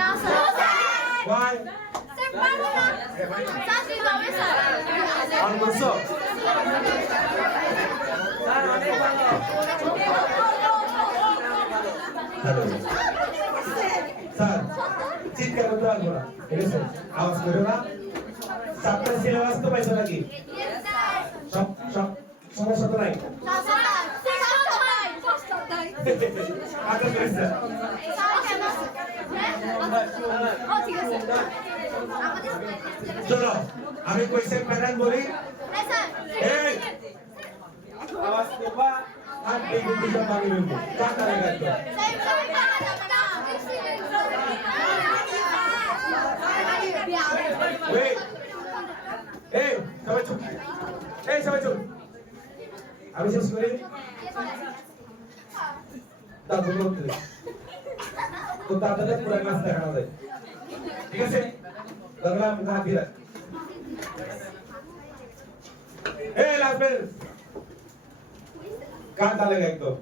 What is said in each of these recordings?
না sir Why? Sir পারবো না স্যার দিতে হবে স্যার অন করছো? স্যার অনেক ভালো। হ্যালো স্যার চিৎকার করতে পারবো না ঠিক আছে আওয়াজ করো না চারটা সিলেবাস তো পাইছো নাকি সব সব সমস্যা তো নাই আচ্ছা ঠিক আছে চলো আমি কোয়েশ্চেন প্যাটার্ন বলি এই আওয়াজ করবা আর এই দুটো বাকি বলবো কাটা লাগা তো Wait. Hey, সবাই চুপ। এই সবাই চুপ। আমি শেষ করি। তারপর বলতে। তো তাড়াতাড়ি পুরো ক্লাস দেখানো যায়। ঠিক আছে? তাহলে আমি হাত দিয়ে রাখ। এই লাস্ট বেল। কাটা লাগা একদম।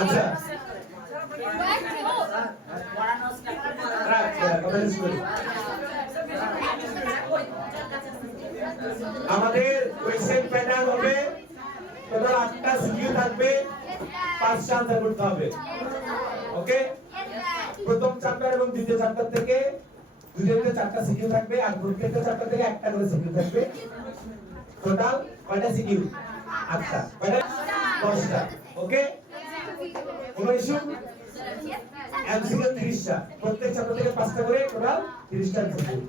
আচ্ছা আমাদের কোয়েশ্চেন প্যাটার্ন হবে টোটাল 8টা সিকিউ থাকবে 5টা আনসার করতে হবে ওকে প্রথম চ্যাপ্টার এবং দ্বিতীয় চ্যাপ্টার থেকে দুইটাতে 4টা সিকিউ থাকবে আর প্রত্যেকটা চ্যাপ্টার থেকে একটা করে সিকিউ থাকবে টোটাল কয়টা সিকিউ 8টা কয়টা 10টা ওকে কোনো ইস্যু এমসিকিউ 30টা প্রত্যেক চ্যাপ্টার থেকে 5টা করে টোটাল 30টা এমসিকিউ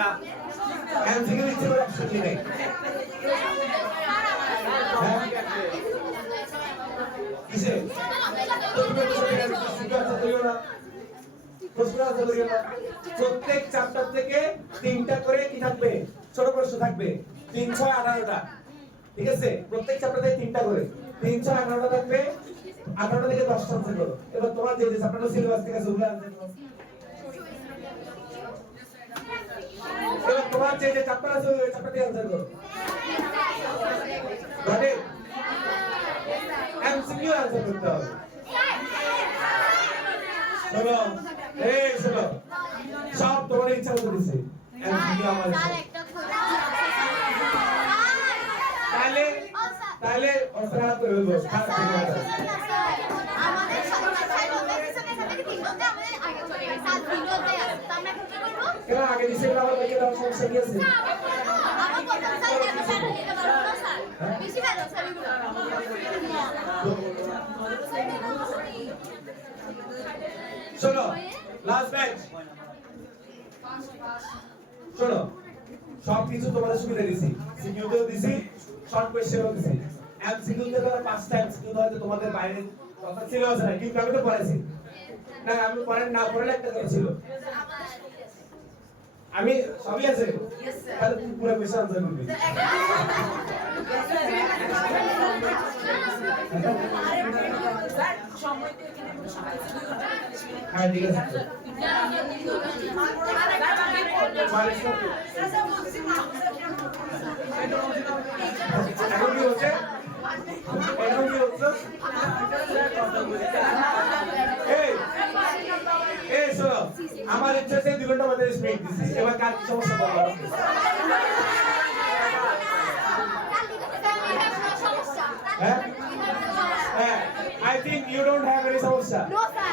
না এমসিকিউ ইচ্ছে করে একসাথে নেই কিসে প্রত্যেক চ্যাপ্টার থেকে 3টা করে কি থাকবে ছোট প্রশ্ন থাকবে 3 6 18টা ঠিক আছে প্রত্যেক চ্যাপ্টার থেকে 3টা করে 3 6 18টা থাকবে 18টা থেকে 10টা আনসার করো এবার তোমার যে চ্যাপ্টারটা সিলেবাস থেকে আছে ওগুলো আনসার করো এবার তোমার যে চ্যাপ্টার আছে ওই চ্যাপ্টারটি আনসার করো মানে এমসিকিউ আনসার করতে হবে শোনো এই শোনো সব তোমার ইচ্ছা মতো দিছে এমসিকিউ আমার তাহলে তাহলে অসরা করে বলবো আমাদের সবার সাইড হবে পিছনে সাথে তিন ঘন্টা আমাদের আগে চলে গেছে আর তিন ঘন্টায় আছে তো আমরা এখন কি করব কেন আগে দিছে আবার লিখে দাও সমস্যা কি আছে আমার প্রথম স্যার এত প্যারা দিতে পারবো না স্যার বেশি প্যারা হচ্ছে এগুলো শোনো লাস্ট ব্যাচ শোনো সব কিছু তোমাদের সুবিধা দিছি সিকিউ তো দিছি শর্ট কোশ্চেনও দিছি এমসিকিউ তে ধরো 5টা এমসিকিউ হয়তো তোমাদের বাইরে কথা ছিল আছে না কিন্তু আমি তো পড়াইছি না আমি পড়াই না পড়ালে একটা কথা ছিল আমি সবই আছে তাহলে তুমি পুরো কোশ্চেন আনসার করবে স্যার সময়তে এখানে হ্যাঁ ঠিক আছে এখন কি হচ্ছে এই শোনো আমার ইচ্ছা আছে 2 ঘন্টা মধ্যে স্পিড দিছি এবার কার কি সমস্যা বলো হ্যাঁ হ্যাঁ I think you don't have any সমস্যা নো স্যার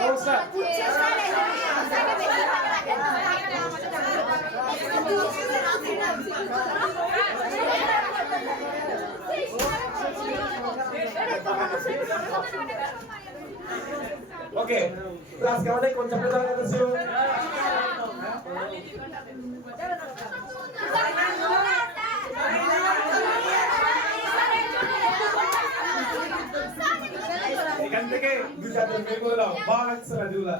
সমস্যা ওকে ক্লাস কেমন কোন চ্যাপ্টার জানা গেছে এখান থেকে দুই চারজন বের করে দাও বাস রাজুলা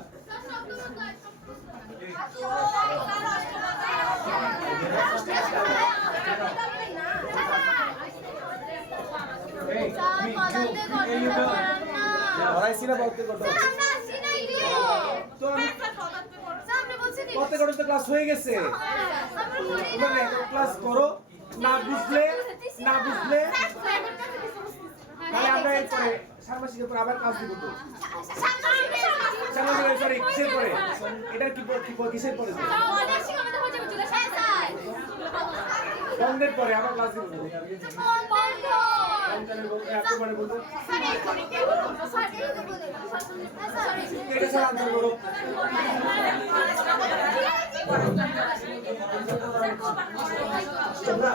পড়াইছি না বলতে কত তো কত কত তো ক্লাস হয়ে গেছে তোমরা ক্লাস করো না বুঝলে তাহলে আমরা এরপরে ষান্মাসিকের পর আবার ক্লাস দিব তো ষান্মাসিকের সরি কিসের পরে এটা কি কিসের পরে বন্ধের পরে আবার ক্লাস দিব এটা স্যার আনসার করো তোমরা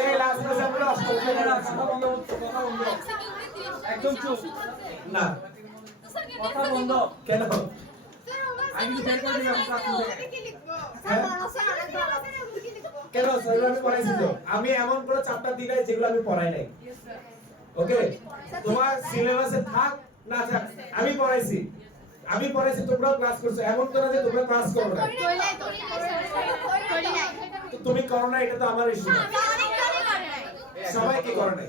এই লাস্ট ক্লাসে আমরা অষ্টম শ্রেণীর একদম চুপ না কথা বন্ধ কেন আমি বের করে দিলাম ক্লাস থেকে কেন স্যার আমি পড়াইছি তো আমি এমন কোনো চ্যাপ্টার দিই নাই যেগুলো আমি পড়াই নাই ওকে তোমার সিলেবাসে থাক না থাক আমি পড়াইছি তোমরাও ক্লাস করছো এমন তো না যে তোমরা ক্লাস করো না তো তুমি করো না এটা তো আমার ইস্যু না সবাই কি করে নাই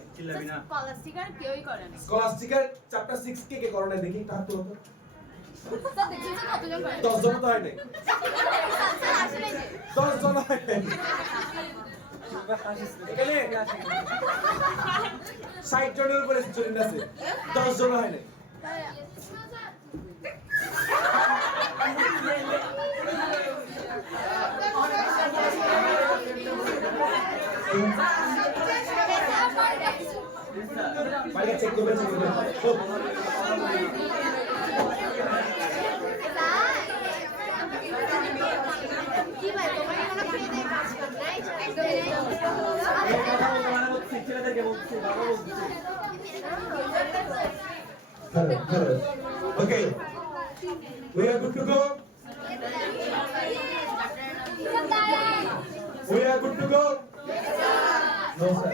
স্কলাস্টিকার চ্যাপ্টার 6 কে করে নাই দেখি কার তো 10 জন তো হয় নাই 10 জন হয় নাই এখানে 60 জনের উপরে স্টুডেন্ট আছে 10 জন হয় নাই বাইরে চেক করবে কি ভাই তোমার কোনো ফ্রি দেই কাজ কর নাই Hello. Okay. We are good to go. We are good to go. No sir.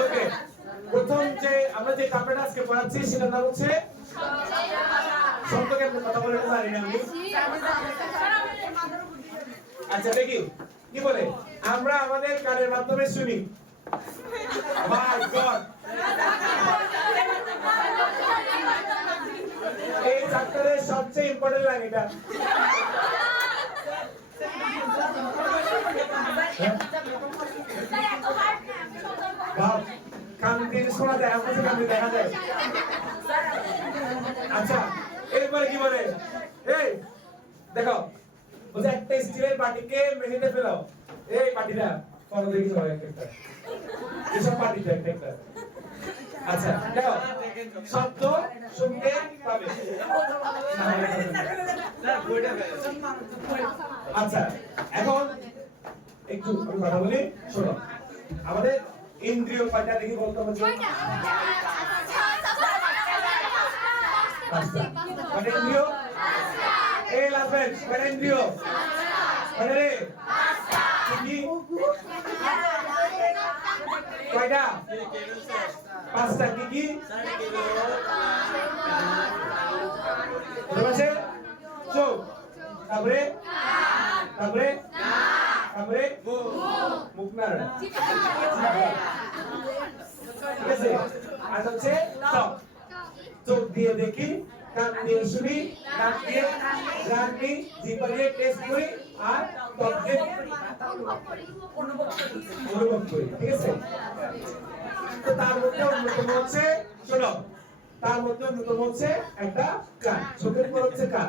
Okay. প্রথম যে আমরা যে চ্যাপ্টারটা আজকে পড়াচ্ছি সেটার নাম হচ্ছে শব্দকে আমরা কথা বলে জানি না আমি আচ্ছা দেখি কি বলে আমরা আমাদের কানের মাধ্যমে শুনি মাই গড এই চ্যাপ্টারের সবচেয়ে ইম্পর্টেন্ট লাইন এটা বাহ কান দিয়ে শোনা যায় আমার কাছে কান দিয়ে দেখা যায় আচ্ছা এরপরে কি বলে এই দেখো বলছে একটা স্টিলের বাটিকে মেঝেতে ফেলাও এই বাটিটা ফলো দেখি সবাই একটা এসব বাটিটা একটা আচ্ছা দেখো শব্দ শুনতে পাবে আচ্ছা এখন একটু আমি কথা বলি শোনো আমাদের ইন্দ্রিয় কয়টা দেখি বলতে হবে কয়টা ইন্দ্রিয় এই লাভেন কয়টা ইন্দ্রিয় কয়টা রে কি কয়টা পাঁচটা কি কি আছে চোখ তারপরে মুখ না ঠিক আছে আর হচ্ছে ত্বক চোখ দিয়ে দেখি কান দিয়ে শুনি নাক দিয়ে ঘ্রাণ নিই জিহ্বা দিয়ে টেস্ট করি আর ত্বক দিয়ে অনুভব করি ঠিক আছে তো তার মধ্যে অন্যতম হচ্ছে শোনো তার মধ্যে অন্যতম হচ্ছে একটা কান চোখের পর হচ্ছে কান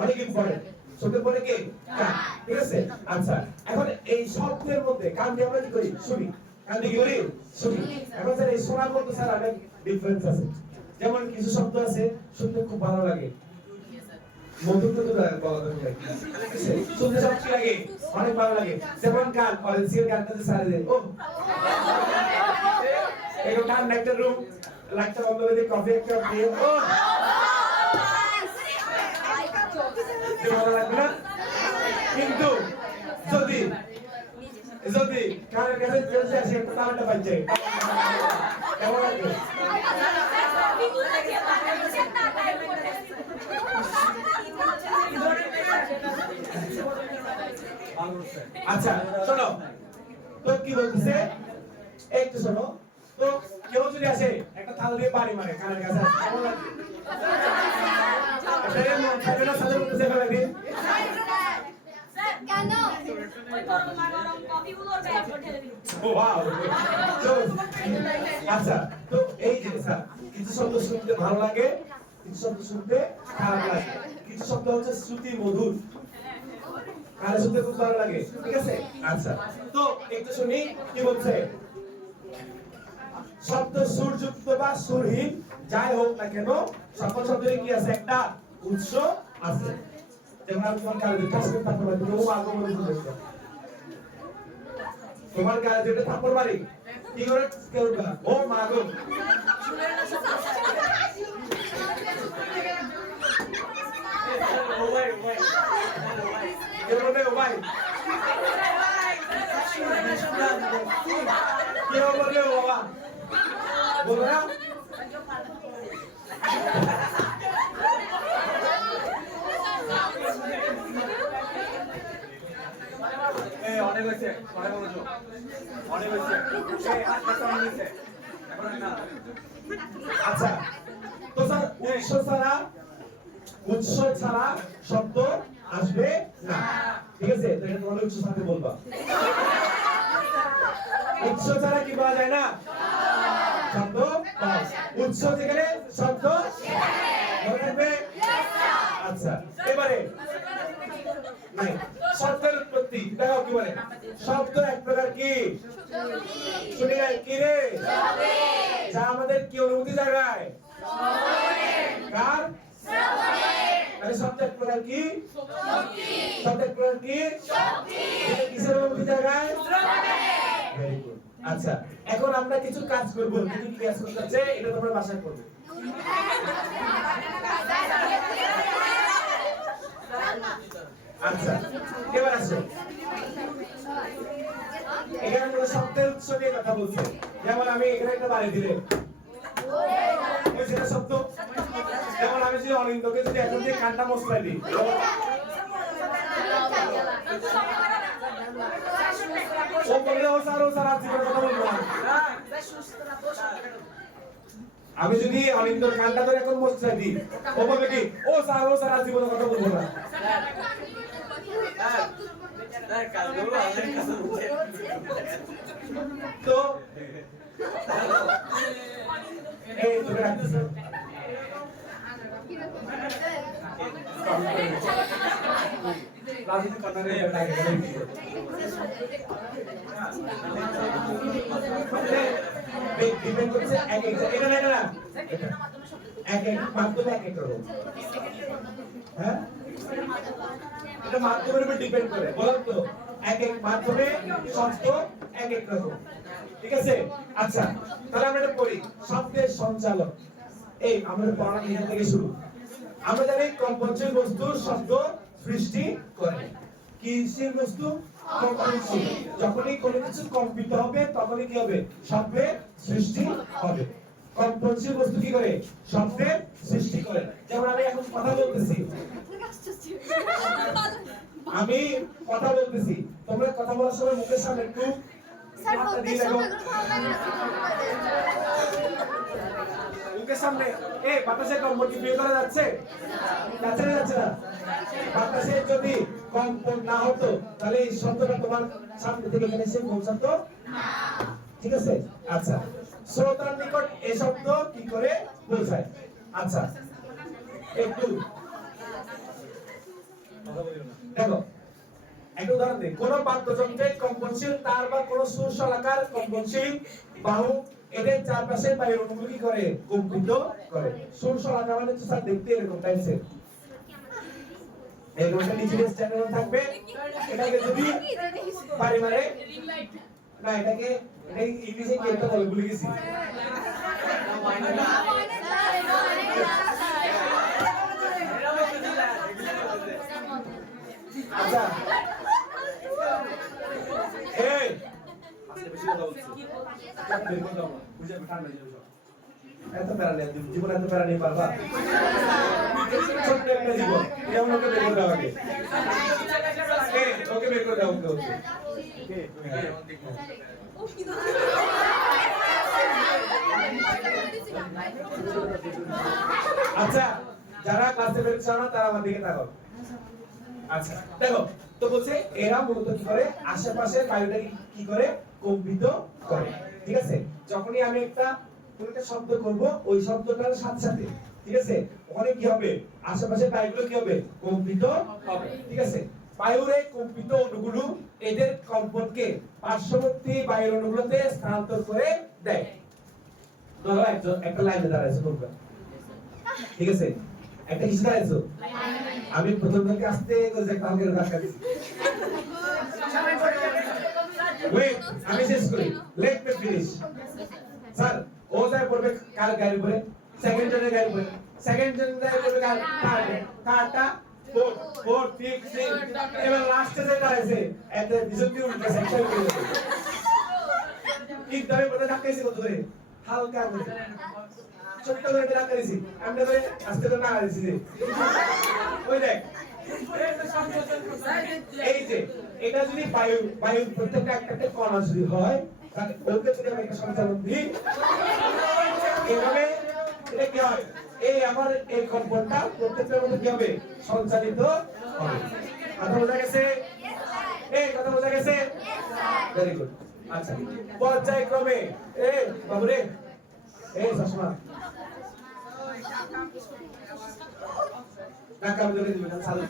অনেক ইম্পর্টেন্ট চোখের পরে কি কান ঠিক আছে আচ্ছা এখন এই শব্দের মধ্যে কান দিয়ে আমরা কি করি শুনি কান দিয়ে কি করি শুনি এখন স্যার এই শোনার মধ্যে স্যার অনেক ডিফারেন্স আছে যেমন কিছু শব্দ আছে শুনতে খুব ভালো লাগে মধুর তো বলা যায় শুনতে সব কি লাগে অনেক ভালো লাগে যেমন গান অরেঞ্জিয়ার গানটা যে সারে দেয় ও এরকম গান একটা রুম লাইটটা বন্ধ করে দিয়ে কফি একটা দিয়ে ও ভালো লাগবে না কিন্তু যদি কানের কাছে চলছে আসে একটা তালটা বাজছে কেমন লাগবে আচ্ছা শোনো তো কি বলতেছে একটু শোনো তো কেউ যদি আসে একটা থাল দিয়ে বাড়ি মারে কানের কাছে কেমন লাগবে এটা মন খাবে না সাথে বলতেছে ফেলে দিন কেন ওই গরম কফিগুলো ওর ব্যাগ ঢেলে দিন ওয়াও আচ্ছা তো এই যে স্যার কিছু শব্দ শুনতে ভালো লাগে কিছু শব্দ শুনতে খারাপ লাগে কিছু শব্দ হচ্ছে শ্রুতি মধুর কানে শুনতে খুব ভালো লাগে ঠিক আছে আচ্ছা তো একটু শুনি কি বলছে শব্দ সুরযুক্ত বা সুরহীন যাই হোক না কেন সকল শব্দের কি আছে একটা উৎস আছে যেমন আমি তোমার কানে দিতে আসলে থাকতে পারি ও আগমন করতে তোমার কানে যেটা থাপ্পড় মারি কি করে করবে ও মা গো কে বলবে ও ভাই কে বলবে ও বাবা বলবে না অনেক হয়েছে অনেক মনোযোগ অনেক হয়েছে এই আজকে অনেক হয়েছে এখন না আচ্ছা তো স্যার উৎস ছাড়া শব্দ আসবে না ঠিক আছে তো এটা তোমাদের উৎস সাথে বলবা উৎস ছাড়া কি বলা যায় না শব্দ পাও। উৎস যেখানে শব্দ মনে থাকবে আচ্ছা এবারে নাই শব্দের উৎপত্তি দেখো কি বলে শব্দ এক প্রকার কি শুনে গেল কি রে যা আমাদের কি অনুভূতি জায়গায় কার মানে শব্দ এক প্রকার কি শব্দ এক প্রকার কি এটা কিসের অনুভূতি জায়গায় Very good. আচ্ছা এখন আমরা কিছু কাজ করব কি কি কাজ করতে আছে এটা তোমরা বাসায় করবে আচ্ছা এবার আসো এখানে আমরা শব্দের উৎস নিয়ে কথা বলছি যেমন আমি এখানে একটা বাড়ি দিলে ওই যেটা শব্দ যেমন আমি যদি অনিন্দকে যদি এখন দিয়ে কান্না মশলা দিই ও বললে ও স্যার আজ জীবনের কথা বলবো না আমি যদি অনিন্দর কান্না ধরে এখন মশলা দিই ও বলবে কি ও স্যার আজ জীবনের কথা বলবো না তো এই ধরে রাখতেছে রাজনীতি করতে ডিপেন্ড করছে এক এক এটা না এক এক মাধ্যমে এক এক রকম হ্যাঁ এটা মাধ্যমের উপর ডিপেন্ড করে বলেন তো এক এক মাধ্যমে শব্দ এক এক রকম ঠিক আছে আচ্ছা তাহলে আমরা এটা পড়ি শব্দের সঞ্চালক এই আমাদের পড়া নিজে থেকে শুরু আমরা জানি কম্পনশীল বস্তু শব্দ সৃষ্টি করে কিসের বস্তু কম্পনশীল যখনই কোনো কিছু কম্পিত হবে তখনই কি হবে শব্দের সৃষ্টি হবে কম্পনশীল বস্তু কি করে শব্দের সৃষ্টি করে যেমন আমি এখন কথা বলতেছি আমি কথা বলতেছি তোমরা কথা বলার সময় মুখের সামনে একটু হাতটা দিয়ে রাখো মুখের সামনে এই বাতাসে কম্পন কি ফিল করা যাচ্ছে যাচ্ছে না যাচ্ছে না বাতাসে যদি কম্পন না হতো তাহলে এই শব্দটা তোমার সামনে থেকে এখানে এসে পৌঁছাতো না ঠিক আছে আচ্ছা শ্রোতার নিকট এই শব্দ কি করে পৌঁছায় আচ্ছা একটু দেখো একটা উদাহরণ দিই কোন বাদ্যযন্ত্রের কম্পনশীল তার বা কোন সুরশলাকার কম্পনশীল বাহু এদের চারপাশে বায়ুর অনুগুলো কি করে কম্পিত করে সুরশলাকা মানে তো স্যার দেখতে এরকম টাইপে এই রোটা নিচে স্ট্যান্ডার্ড থাকবে এটাকে যদি বাড়ি মারে না এটাকে ইংলিশে কি একটা বলে ভুলে গেছি আচ্ছা এই আজকে বেশি কথা বলছো বের করে দাও বুঝে ঠান্ডা দিয়ে যাও এত প্যারা নেই, জীবন এত প্যারা নেই পারবা? ছোট্ট একটা জীবন, যেমন ওকে বের করে দাও আগে। ওকে বের করে দাও, ওকে ওকে। আচ্ছা, যারা ক্লাসে বের চাও না তারা আমার দিকে তাকাও। আচ্ছা দেখো, তো বলছে এরা মূলত কি করে, আশেপাশের বায়ুটা কি করে, কম্পিত করে। ঠিক আছে, যখনই আমি একটা শব্দ করব, ওই শব্দটার সাথে সাথে ঠিক আছে ওখানে কি হবে, আশেপাশের বায়ুগুলো কি হবে, কম্পিত হবে। ঠিক আছে, বায়ুর এই কম্পিত অণুগুলো এদের কম্পনকে পার্শ্ববর্তী বায়ুর অণুগুলোতে স্থানান্তর করে দেয়। ধরো একটা লাইনে দাঁড়াইছো তোমরা, ঠিক আছে, একটা কিছু দাঁড়াইছো, আমি প্রথম থেকে আস্তে করে যে কাউকে ধাক্কা দিচ্ছি। ওয়েট, আমি শেষ করি, লেট মি ফিনিশ। স্যার, ও যায় পড়বে কার গাড়ির উপরে, সেকেন্ড জনের গাড়ির উপরে, সেকেন্ড জনের গাড়ির উপরে কারটা ফোর ঠিক ঠিক, এবার লাস্টে যে দাঁড়াইছে এতে বিজয় দিয়ে উল্টা সেকশন করে দিল। কিন্তু আমি প্রথমে ধাক্কা দিয়েছি কত করে, হালকা করে, ছোট্ট করে ধাক্কা দিয়েছি, আমরা করে আস্তে করে না দিয়েছি যে ওই দেখ। এই যে এটা যদি বায়ুর প্রত্যেকটা একটা কণা যদি হয়, তাহলে ওকে যদি আমি একটা সঞ্চালন দিই, এভাবে এটা কি হয়, এই আমার এই কম্পনটা প্রত্যেকটার মধ্যে কি হবে, সঞ্চালিত হবে। কথা বোঝা গেছে? এই কথা বোঝা গেছে? Very good. আচ্ছা, পর্যায়ক্রমে বাবু রে, চশমা ঢাকা ধরে দিবেন, চালু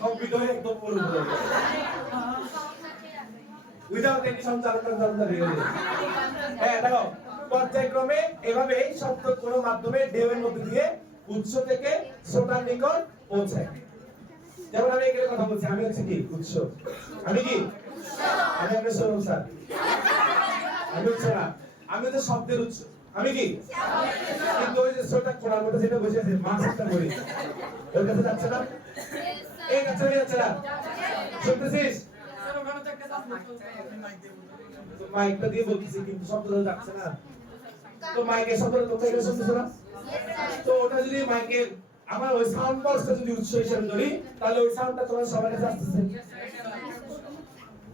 কম্পিউটার একদম পুরো উইদাউট এনি সঞ্চালন দেখো, পর্যায়ক্রমে এভাবে শব্দ কোন মাধ্যমে ঢেউয়ের মধ্যে দিয়ে উৎস থেকে শ্রোতার নিকট পৌঁছায়। যেমন আমি এখানে কথা বলছি, আমি হচ্ছে কি উৎস, আমি কি আমি আপনার শোনুন স্যার, আমি হচ্ছে না, আমি হচ্ছে শব্দের উৎস, আমি কি, কিন্তু ওই যে শ্রোতা কোনার মধ্যে যেটা বসে আছে মাছটা করি, ওর কাছে যাচ্ছে না, এই কাছে যাচ্ছে না, শুনতেছিস? মাইকটা দিয়ে বলতেছি কিন্তু শব্দটা যাচ্ছে না, তো মাইকের শব্দটা তোমরা এখানে শুনতেছো না? তো ওটা যদি মাইকের আমার ওই সাউন্ড বক্সটা যদি উৎস হিসেবে ধরি, তাহলে ওই সাউন্ডটা তোমার সবার কাছে আসতেছে,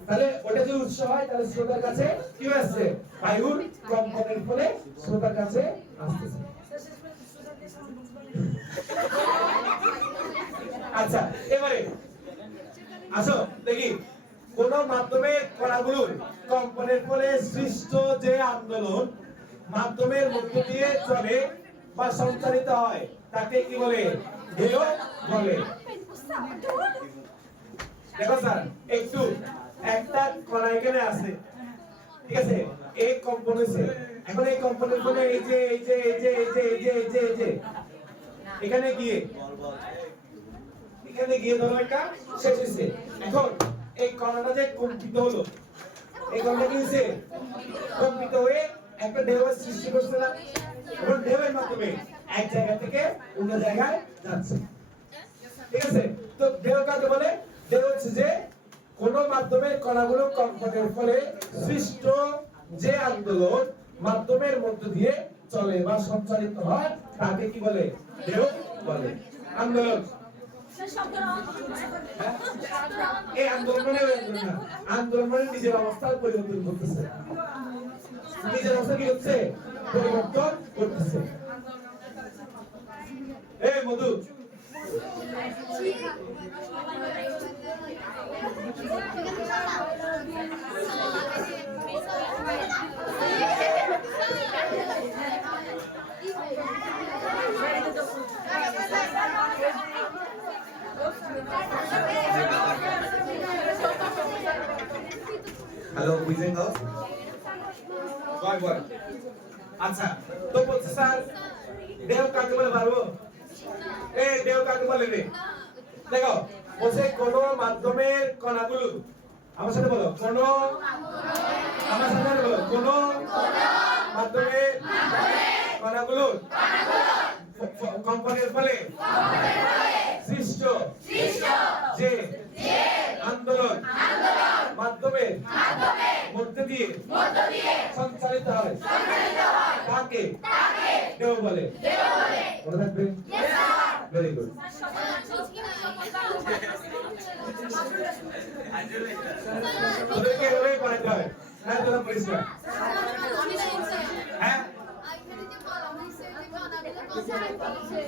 তাহলে ওটা যদি উৎস হয় তাহলে শ্রোতার কাছে কি আসছে, বায়ুর কম্পনের ফলে শ্রোতার কাছে আসতেছে। আচ্ছা, এবারে আসো দেখি, কোন মাধ্যমে কণাগুলোর কম্পনের ফলে সৃষ্ট যে আন্দোলন মাধ্যমের মধ্য দিয়ে চলে বা সঞ্চালিত হয় তাকে কি বলে, ঢেউ বলে। দেখো স্যার, একটু একটা কণা এখানে আছে, ঠিক আছে, এই কম্পন হয়েছে, এখন এই কম্পনের ফলে এই যে এই যে এই যে এই যে এই যে এই যে এই যে এখানে গিয়ে ধরো একটা শেষ হয়েছে। এখন এই কণাটা যে কম্পিত হলো, এই কণাটা কি হয়েছে, কম্পিত হয়ে একটা ঢেউয়ের সৃষ্টি করছে না, এবং ঢেউয়ের মাধ্যমে এক জায়গা থেকে অন্য জায়গায় যাচ্ছে। ঠিক আছে, তো ঢেউ কাকে বলে, ঢেউ হচ্ছে যে কোন মাধ্যমে কণাগুলো কম্পনের ফলে সৃষ্ট যে আন্দোলন মাধ্যমের মধ্য দিয়ে চলে বা সঞ্চালিত হয় তাকে কি বলে, ঢেউ বলে। আন্দোলন, এই আন্দোলন মানে আন্দোলন মানে নিজের অবস্থার পরিবর্তন করতেছে, নিজের অবস্থা কি হচ্ছে, পরিবর্তন করতেছে। এই মধু, হ্যালো, বুঝেন তো বয়। আচ্ছা, তো বলছি স্যার ঢেউ কাকে বলে পারবো, এই ঢেউ কাকে বলে রে, দেখো বলছে কোন মাধ্যমের কণাগুলো, আমার সাথে বলো, কোন, আমার সাথে বলো, কোন মাধ্যমের কণাগুলো কম্পনের ফলে সৃষ্ট যে আন্দোলন মাধ্যমের মধ্যে দিয়ে সঞ্চালিত হয় তাকে ঢেউ বলে মনে থাকবে ভেরি গুড ওদেরকে এভাবেই পড়াতে হয় না তোরা পড়িস না হ্যাঁ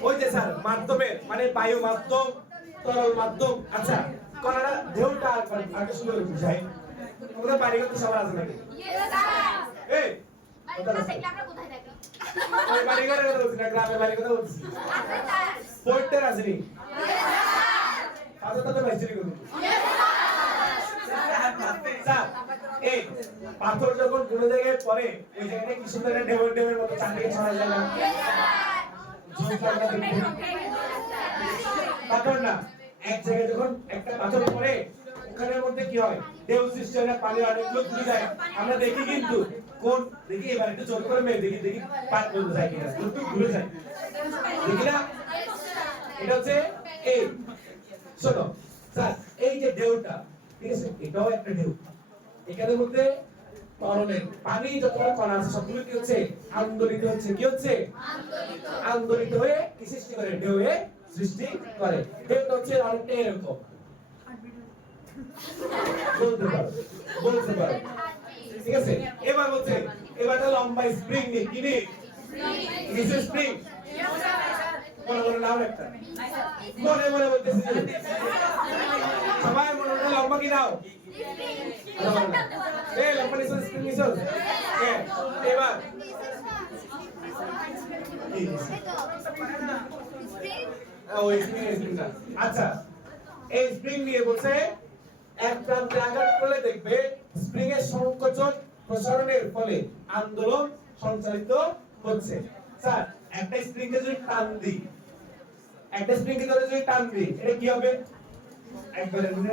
ওই যে স্যার মাধ্যমে মানে বায়ু মাধ্যম তরল মাধ্যম আচ্ছা কণাটা ঢেউটা আগে সুন্দর বুঝাই আমাদের বাড়ি করতে সবার আছে নাকি এই ওই বাড়ি করে কথা বলছি না গ্রামের বাড়ি কথা বলছি পোর্টের আছে নি তাদের বাইসিনি করুন স্যার এই পাথর যখন কোনো জায়গায় পড়ে ওই জায়গাটা কি সুন্দর একটা ঢেউয়ের মতো চারদিকে ছড়া যায় না পাথর না এক জায়গায় যখন একটা পাথর পড়ে ওখানের মধ্যে কি হয় ঢেউ সৃষ্টি হয় পানি অনেক লোক ঘুরে যায় আমরা দেখি কিন্তু কোন দেখি এবার একটু জোর করে মেয়ে দেখি দেখি পার করতে যায় কিনা একটু ঘুরে যায় দেখি না এটা হচ্ছে এই শোনো স্যার এই যে ঢেউটা ঠিক আছে এটাও একটা ঢেউ এখানের মধ্যে তরলের পানি যতগুলো কণা আছে সবগুলো কি হচ্ছে আন্দোলিত হচ্ছে কি হচ্ছে আন্দোলিত হয়ে কি সৃষ্টি করে ঢেউ সৃষ্টি করে ঢেউটা হচ্ছে অনেকটা এরকম বলতে পারো ঠিক আছে এবার হচ্ছে এবারটা লম্বা স্প্রিং নিয়ে কি নিয়ে নিচে স্প্রিং মনে মনে নাও একটা মনে মনে বলতেছি সবাই মনে মনে লম্বা কি নাও এই লম্বা নিচে স্প্রিং নিচে এবার ওই স্প্রিংটা আচ্ছা এই স্প্রিং নিয়ে বলছে এক প্রান্তে আঘাত করলে দেখবে স্প্রিং এর সংকোচন প্রসারণের ফলে আন্দোলন সঞ্চালিত হচ্ছে স্যার একটা স্প্রিং কে যদি টান দিই একটা স্প্রিং কে যদি টান দিই এটা কি হবে একবার এমনি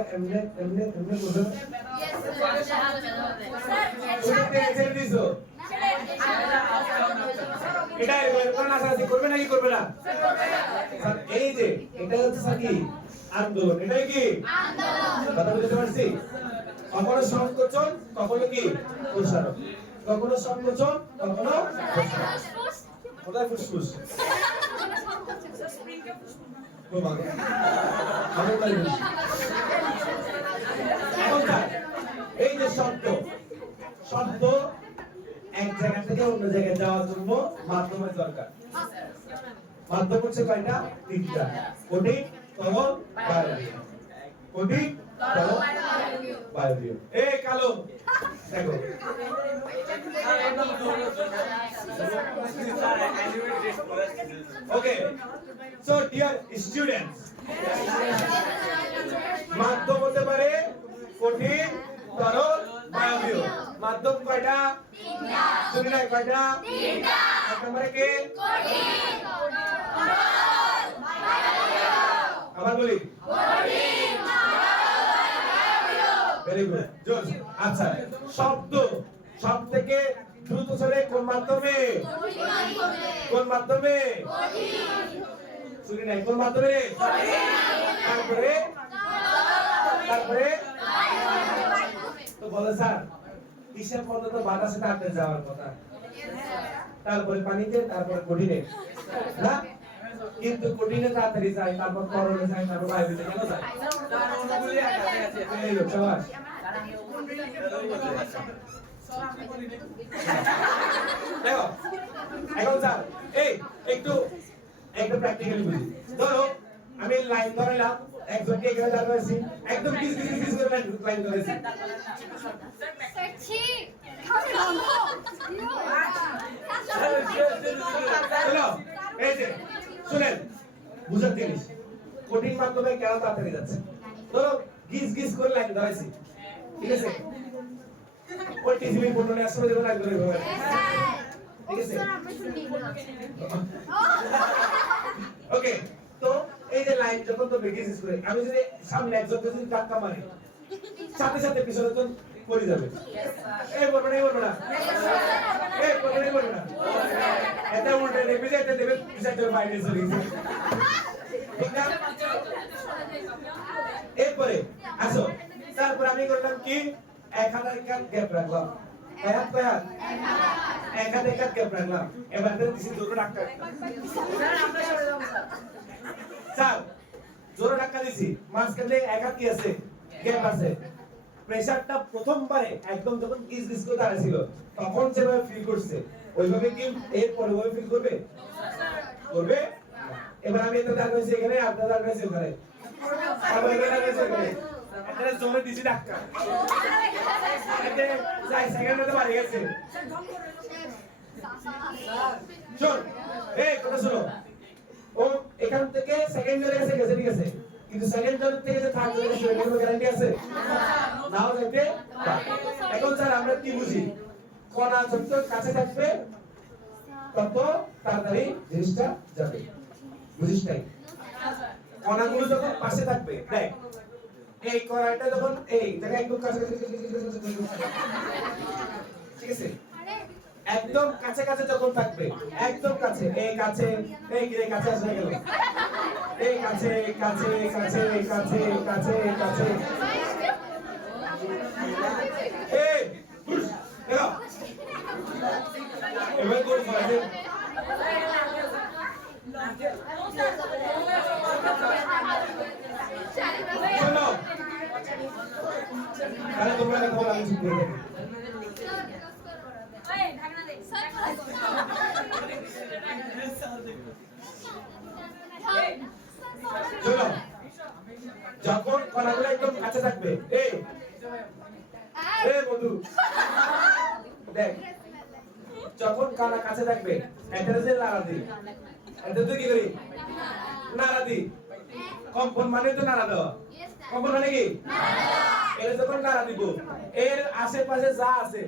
বুঝো ছেড়ে দিছো এটা এরকম আশা করবে নাকি করবে না স্যার এই যে এটা হচ্ছে কি আন্দোলন এটাই কি আন্দোলন কথা বুঝতে পারছি কখনো সংকোচন কখনো কি প্রসারণ কখনো সংকোচন কখনো ফুসফুস কোথায় ফুসফুস ও বাবা আমি বলি এখন এই যে শব্দ এক জায়গা থেকে অন্য জায়গায় যাওয়ার জন্য মাধ্যমের দরকার মাধ্যম হচ্ছে কয়টা তিনটা কঠিন তরল বায়বীয় কঠিন তরল বায়বীয় এই কালো দেখো ওকে সো ডিয়ার স্টুডেন্টস মাধ্যম হতে পারে কঠিন তরল বায়বীয় মাধ্যম কয়টা তিনটা শুনি না কয়টা তিনটা এক নম্বরে কি কঠিন তরল বায়বীয় আবার বলি কঠিন তরল বায়বীয় ভেরি গুড জোস আচ্ছা সব থেকে দ্রুত চলে কোন মাধ্যমে কোন মাধ্যমে কঠিন শুনি না কোন মাধ্যমে কঠিন তারপরে তো বলে স্যার কিসের পর্যন্ত বাতাসে তাপতে যাওয়ার কথা তারপরে পানিতে তারপরে কঠিনে না কিন্তু কঠিনে তাড়াতাড়ি যায় তারপর তরলে যায় তারপর বায়ুতে কেন যায় এই লোক সবাই দেখো এখন স্যার এই একটু প্র্যাকটিক্যালি বুঝি ধরো আমি লাইন ধরলাম একজনকে এখানে দাঁড় করেছি একদম কিস করে লাইন ধরেছি চলো এই যে শুনেন বুঝার জিনিস কঠিন মাধ্যমে কেন তাড়াতাড়ি যাচ্ছে ধরো গিস করে লাইন ধরেছি ঠিক আছে ওই টিসিবি বটনে আসলে দেব লাইন ধরে হবে ঠিক আছে ওকে তো এই যে লাইন যখন তো গিস করে আমি যদি সামনে একজনকে যদি ধাক্কা মারি সাথে সাথে পিছনে তো পড়ে যাবে এই বলবে না এই বলবে না এটা উল্টে দেবে যেতে দেবে পিছনে বাইরে চলে গেছে ঠিক না এরপরে আসো তারপর আমি করলাম কি 1000 গ্যাপ রাখলাম কয় হাত এক হাত গ্যাপ রাখলাম এবার দিছি দুটো ধাক্কা স্যার জোরে ধাক্কা দিছি মাঝখানে এক হাত কি আছে গ্যাপ আছে প্রেসারটা প্রথমবারে একদম যখন গিজ গিজ করে দাঁড়াছিল তখন যেভাবে ফিল করছে ওইভাবে কি এর পরে ওইভাবে ফিল করবে করবে এবার আমি এটা দাঁড়াইছি এখানে আপনারা দাঁড়াইছি ওখানে আবার এটা দাঁড়াইছি ওখানে একটা জোরে দিছি ধাক্কা এতে যাই সেকেন্ডে তো বাড়ি গেছে শোন এই কথা শোনো ও এখান থেকে সেকেন্ড জোরে গেছে ঠিক আছে কিন্তু সেকেন্ড জোন থেকে যে থার্ড জোরে গেছে এর কোনো গ্যারান্টি আছে নাও যাইতে এখন স্যার আমরা কি বুঝি কোনা যত কাছে থাকবে তত তাড়াতাড়ি জিনিসটা যাবে বুঝিস নাই কোনাগুলো যখন পাশে থাকবে দেখ এই কড়াইটা যখন এই জায়গায় একদম কাছে ঠিক আছে একদম কাছে কাছে যখন থাকবে একদম কাছে এই কাছে এই কি কাছে আসে গেল এই কাছে কাছে কাছে কাছে কাছে কাছে এই পুশ এলো এবার কোন ফাইলে চলো তাহলে তোমরা কথা বলা উচিত নয় এই ঢাকনা দে চলো যখন কণাগুলো একদম কাছে থাকবে এই বন্ধু দেখ যখন কণা কাছে থাকবে এটা যে নাড়া দিই এটা তো কি করি নাড়া দিই কম্পন মানে তো নাড়া দেওয়া কম্পন মানে কি এটা যখন নাড়া দিব এর আশেপাশে যা আছে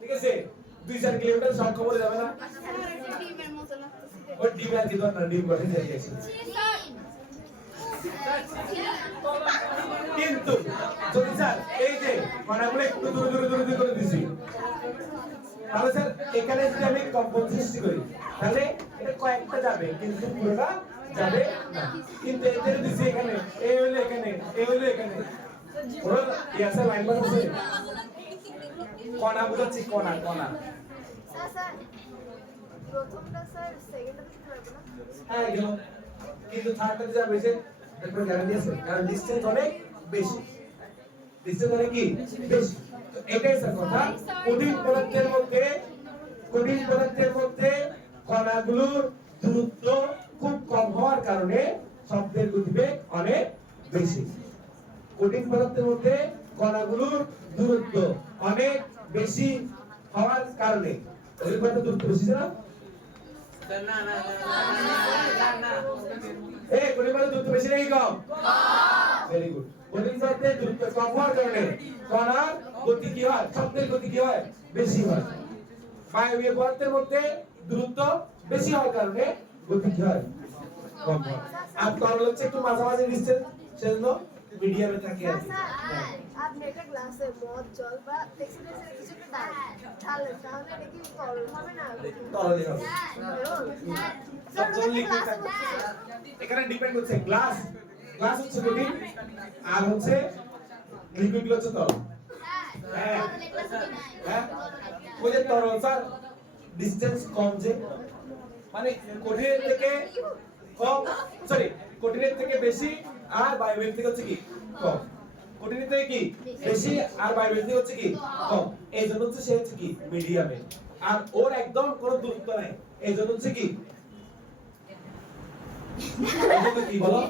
ঠিক আছে 2-4 কিলোমিটার সব খবর যাবে না ওই ডিম আর কি দরকার ডিম করে দিয়ে গেছে কিন্তু যদি স্যার এই যে কণাগুলো একটু দূরে দূরে দূরে দূরে করে দিছি তাহলে স্যার এখানে যদি আমি কম্পন সৃষ্টি করি তাহলে এটা কয়েকটা যাবে কিন্তু পুরোটা যাবে না কিন্তু এদের দিছি এখানে এই হলো এখানে এই হলো এখানে পুরো ইয়াসা লাইন বাস আছে কণা বুঝাচ্ছি কণা কণা স্যার প্রথমটা স্যার সেকেন্ডটা দিতে পারবো না হ্যাঁ গেল কিন্তু থার্ডটা যাবে যে একটু গ্যারান্টি আছে কারণ ডিসটেন্স অনেক বেশি ডিসটেন্স অনেক কি বেশি তো এটাই স্যার কথা কঠিন পদার্থের মধ্যে কণাগুলোর দূরত্ব খুব কম হওয়ার কারণে শব্দের গতিবেগ অনেক বেশি কঠিন পদার্থের মধ্যে কণাগুলোর দূরত্ব অনেক বেশি হওয়ার কারণে কঠিন পদার্থের দূরত্ব বেশি না এই কঠিন পদার্থের দূরত্ব বেশি নাকি কম ভেরি গুড কঠিন পদার্থের দূরত্ব কম হওয়ার কারণে কণার গতি কি হয় শব্দের গতি কি হয় বেশি হয় বায়বীয় পদার্থের মধ্যে দূরত্ব বেশি হওয়ার কারণে গতি কি হয় কম হয় আর তরল হচ্ছে একটু মাঝামাঝি ডিসটেন্স সেজন্য মিডিয়ামে থাকে আর কি আপনি একটা গ্লাসে মদ জল বা এক্সিডেন্টের কিছু একটা তাহলে এটা কি তরল হবে না তরলই হবে সব জল লিকুইড থাকবে এখানে ডিপেন্ড করছে গ্লাস হচ্ছে কঠিন আর হচ্ছে লিকুইড গুলো হচ্ছে তরল হ্যাঁ হ্যাঁ ওই যে তরল স্যার ডিসটেন্স কম যে মানে কঠিনের থেকে কম সরি কঠিনের থেকে বেশি আর বায়বীয় থেকে হচ্ছে কি কম কঠিনের থেকে কি বেশি আর বায়বীয় থেকে হচ্ছে কি কম এই জন্য হচ্ছে সে হচ্ছে কি মিডিয়ামে আর ওর একদম কোনো দূরত্ব নাই এই জন্য হচ্ছে কি কি বলো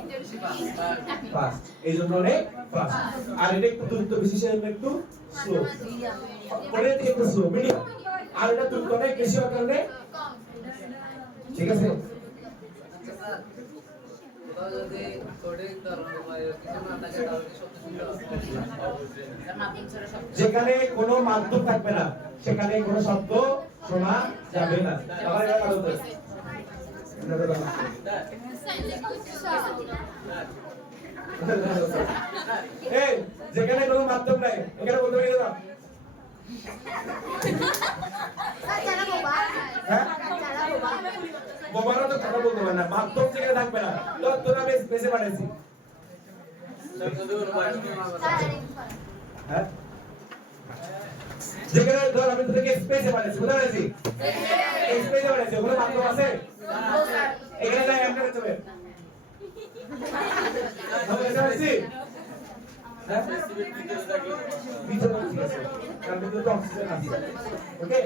ফাস্ট এই জন্য অনেক ফাস্ট আর এটা একটু দূরত্ব বেশি সেজন্য একটু স্লো পরে থেকে একটু স্লো মিডিয়াম আর এটা দূরত্ব অনেক বেশি হওয়ার কারণে ঠিক আছে যেখানে কোনো মাধ্যম থাকবে না সেখানে কোনো শব্দ শোনা যাবে না আবার এটা কারণ এই যেখানে কোনো মাধ্যম নাই এখানে বলতে পারি না বোবারা তো কথা বলতে পারে না মাধ্যম যেখানে থাকবে না তো তোরা বেঁচে পাঠাইছি হ্যাঁ যেখানে ধর আমি তোকে স্পেসে বানাইছি বুঝতে পেরেছি স্পেসে বানাইছি ওগুলো বাথরুম আছে এখানে যাই আমরা চলে আমরা বুঝতে পেরেছি হ্যাঁ ভিতরে ঠিক আছে কারণ ভিতরে তো অক্সিজেন আছে ওকে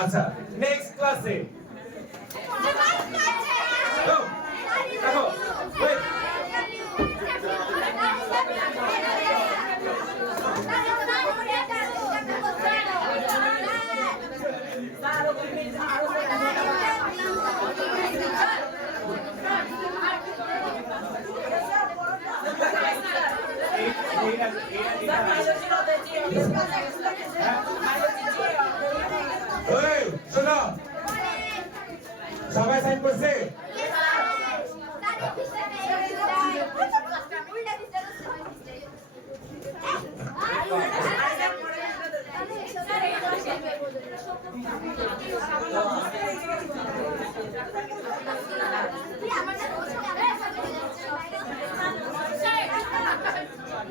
আচ্ছা নেক্সট ক্লাসে Go. Go. Wait. Hey, শোনো সবাই সাইন করছে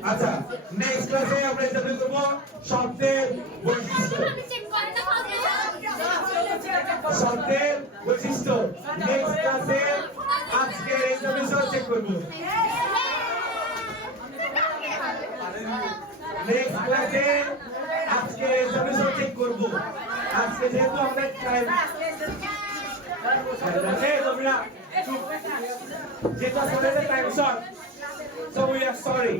আচ্ছা নেক্সট ক্লাসে আমরা এক্সাম্পল করব শব্দের বৈশিষ্ট্য শব্দের বৈশিষ্ট্য নেক্সট ক্লাসে আজকে এক্সাম্পল চেক করব নেক্সট ক্লাসে আজকে এক্সাম্পল চেক করব আজকে যেহেতু আমরা টাইম এই তোমরা যেটা সবাই time short so we are sorry